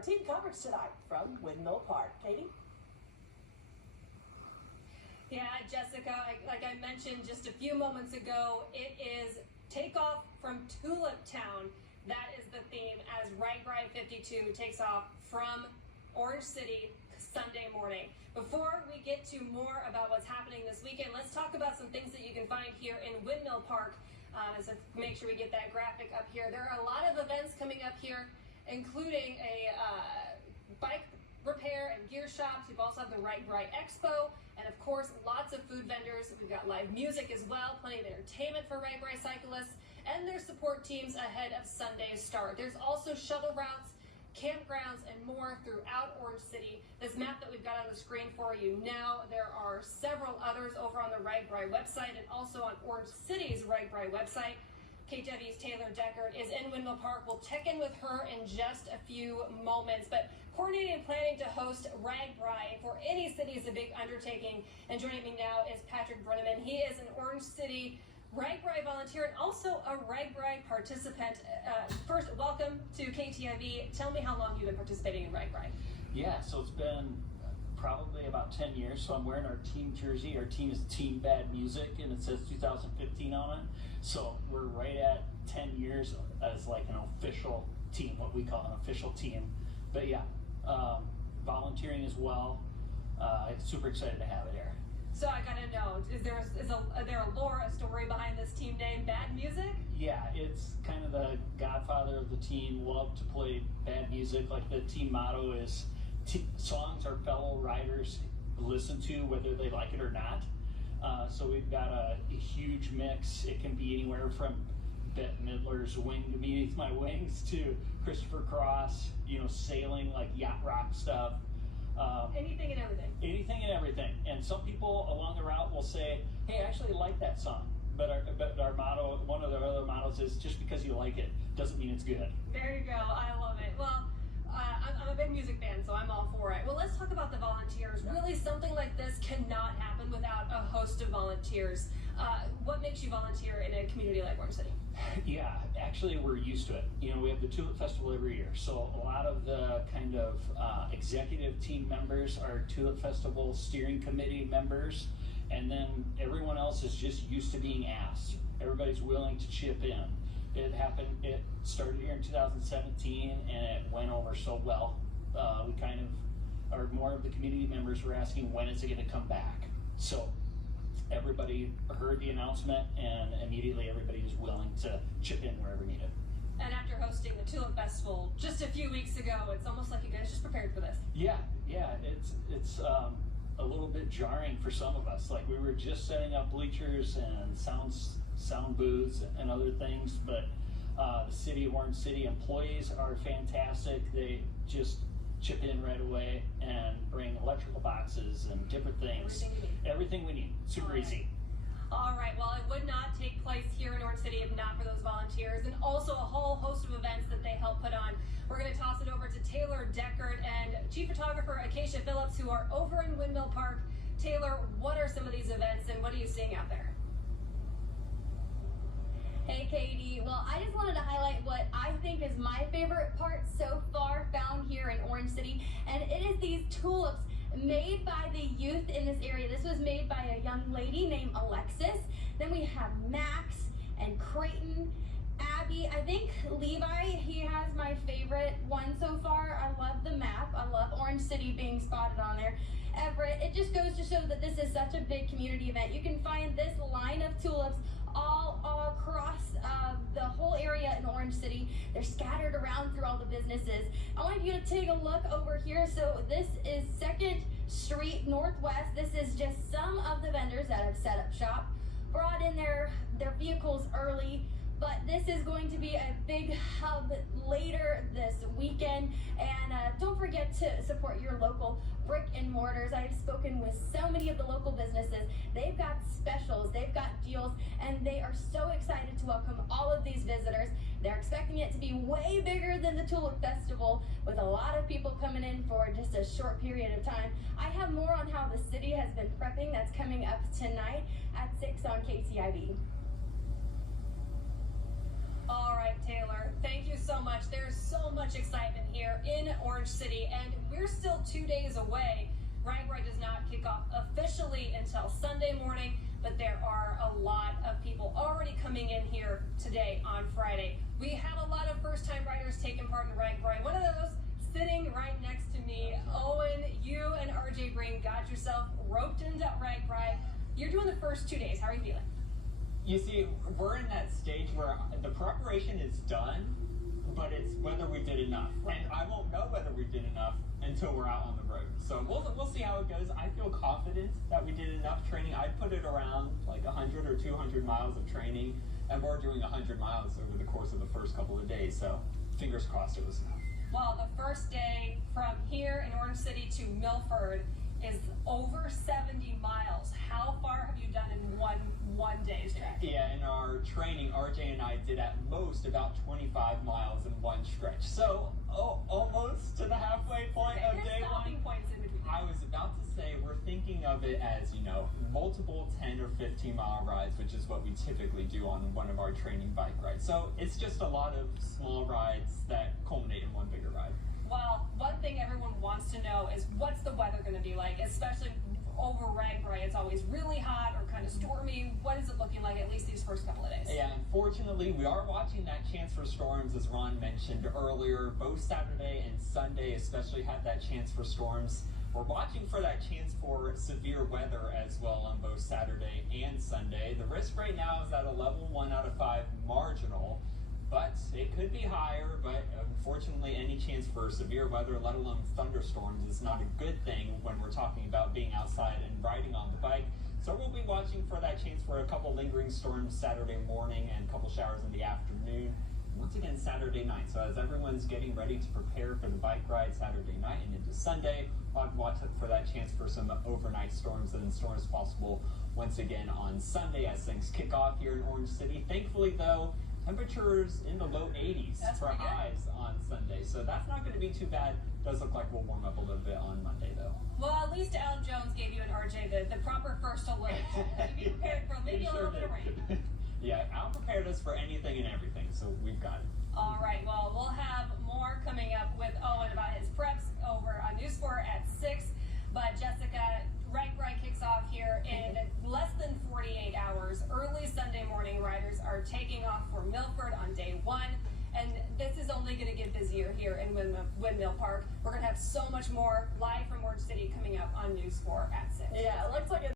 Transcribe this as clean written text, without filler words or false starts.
our team coverage tonight from Windmill Park. Katie? Yeah, Jessica, like I mentioned just a few moments ago, it is takeoff from Tulip Town. That is the theme as Ragbrai 52 takes off from Orange City Sunday morning. Before we get to more about what's happening this weekend, let's talk about some things that you can find here in Windmill Park. So make sure we get that graphic up here. There are a lot of events coming up here, including a bike repair and gear shops. We've also have the Ragbrai Expo, and of course, lots of food vendors. We've got live music as well, plenty of entertainment for Ragbrai cyclists, and their support teams ahead of Sunday's start. There's also shuttle routes, campgrounds, and more throughout Orange City. This map that we've got on the screen for you now, there are several others over on the Ragbrai website and also on Orange City's Ragbrai website. KTV's Taylor Deckard is in Windmill Park. We'll check in with her in just a few moments. But coordinating and planning to host Ragbrai for any city is a big undertaking. And joining me now is Patrick Brenneman. He is an Orange City Ragbrai volunteer and also a Ragbrai participant. First, welcome to KTIV. Tell me how long you've been participating in Ragbrai. Yeah, so it's been probably about 10 years. So I'm wearing our team jersey. Our team is Team Bad Music, and it says 2015 on it. So we're right at 10 years as like an official team, what we call an official team. But yeah, volunteering as well. Super excited to have it here. So I gotta know, is there a lore, a story behind this team name, Bad Music? Yeah, it's kind of the godfather of the team. Love to play bad music. Like the team motto is, songs our fellow riders listen to whether they like it or not. So we've got a huge mix. It can be anywhere from Bette Midler's Wing Beneath My Wings to Christopher Cross, sailing, like yacht rock stuff. Anything and everything. Anything and everything. And some people along the route will say, hey, I actually like that song. But our motto, one of the other mottos is, just because you like it doesn't mean it's good. There you go. I love it. Well, I'm a big music fan, so I'm all for it. Well, let's talk about the volunteers. Really, something like this cannot happen without a host of volunteers. What makes you volunteer in a community like Orange City? Yeah, actually, we're used to it. We have the Tulip Festival every year, so a lot of the kind of executive team members are Tulip Festival steering committee members, and then everyone else is just used to being asked. Everybody's willing to chip in. It started here in 2017, and it went over so well. More of the community members were asking, when is it going to come back? So everybody heard the announcement, and immediately everybody is willing to chip in wherever needed. And after hosting the Tulip Festival just a few weeks ago, it's almost like you guys just prepared for this. Yeah, it's a little bit jarring for some of us. Like, we were just setting up bleachers and sound booths and other things, but the City of Orange City employees are fantastic. They just chip in right away and bring electrical boxes and different things. Everything we need. Super easy. All right, well, it would not take place here in Orange City if not for those volunteers, and also a whole host of events that they help put on. We're going to toss it over to Taylor Deckard and Chief Photographer Acacia Phillips, who are over in Windmill Park. Taylor, what are some of these events, and what are you seeing out there? Hey Katie, well, I just wanted to highlight what I think is my favorite part so far found here in Orange City, and it is these tulips made by the youth in this area. This was made by a young lady named Alexis. Then we have Max and Creighton, Abby. I think Levi, he has my favorite one so far. I love the map. I love Orange City being spotted on there. Everett, it just goes to show that this is such a big community event. You can find this line of tulips all across the whole area in Orange City. They're scattered around through all the businesses. I want you to take a look over here. So this is 2nd Street Northwest. This is just some of the vendors that have set up shop, brought in their vehicles early. But this is going to be a big hub later this weekend. And don't forget to support your local brick and mortars. I've spoken with so many of the local businesses. They've got specials, they've got deals, and they are so excited to welcome all of these visitors. They're expecting it to be way bigger than the Tulip Festival, with a lot of people coming in for just a short period of time. I have more on how the city has been prepping. That's coming up tonight at 6 on KTIV. All right, Taylor, thank you so much. There's so much excitement here in Orange City, and we're still 2 days away. Ragbrai does not kick off officially until Sunday morning, but there are a lot of people already coming in here today on Friday. We have a lot of first-time riders taking part in Ragbrai. One of those sitting right next to me. Owen, you and RJ Breen got yourself roped into Ragbrai. You're doing the first 2 days. How are you feeling? You see, we're in that stage where the preparation is done, but it's whether we did enough. And I won't know whether we did enough until we're out on the road. So we'll see how it goes. I feel confident that we did enough training. I'd put it around like 100 or 200 miles of training, and we're doing 100 miles over the course of the first couple of days. So fingers crossed it was enough. Well, the first day from here in Orange City to Milford is over 70 miles. How far have you done in one day's trek? Yeah, in our training, RJ and I did at most about 25 miles in one stretch. So almost to the halfway point of day one. Points in between. I was about to say we're thinking of it as, multiple 10 or 15 mile rides, which is what we typically do on one of our training bike rides. So it's just a lot of small rides that culminate in one bigger ride. Well, one thing everyone wants to know is what's the weather going to be like, especially over Ragbrai. It's always really hot or kind of stormy. What is it looking like at least these first couple of days? Yeah, unfortunately, we are watching that chance for storms, as Ron mentioned earlier. Both Saturday and Sunday especially had that chance for storms. We're watching for that chance for severe weather as well on both Saturday and Sunday. The risk right now is at a level 1 out of 5 marginal, but it could be higher. But unfortunately, any chance for severe weather, let alone thunderstorms, is not a good thing when we're talking about being outside and riding on the bike. So we'll be watching for that chance for a couple lingering storms Saturday morning and a couple showers in the afternoon. Once again, Saturday night. So as everyone's getting ready to prepare for the bike ride Saturday night and into Sunday, I'll watch for that chance for some overnight storms and storms possible once again on Sunday as things kick off here in Orange City. Thankfully, though, temperatures in the low 80s for highs on Sunday. So that's not going to be too bad. Does look like we'll warm up a little bit on Monday, though. Well, at least Alan Jones gave you and RJ the proper first alert to be prepared for maybe a little bit of rain. Yeah, Al prepared us for anything and everything, so we've got it. All right, well, we'll have more coming up with Owen about his preps over on News 4 at 6. But Jessica, Ragbrai kicks off here in less than 48 hours. Early Sunday morning riders are taking off for Milford on day 1. And this is only going to get busier here in Windmill Park. We're going to have so much more live from Orange City coming up on News 4 at 6. Yeah, it looks like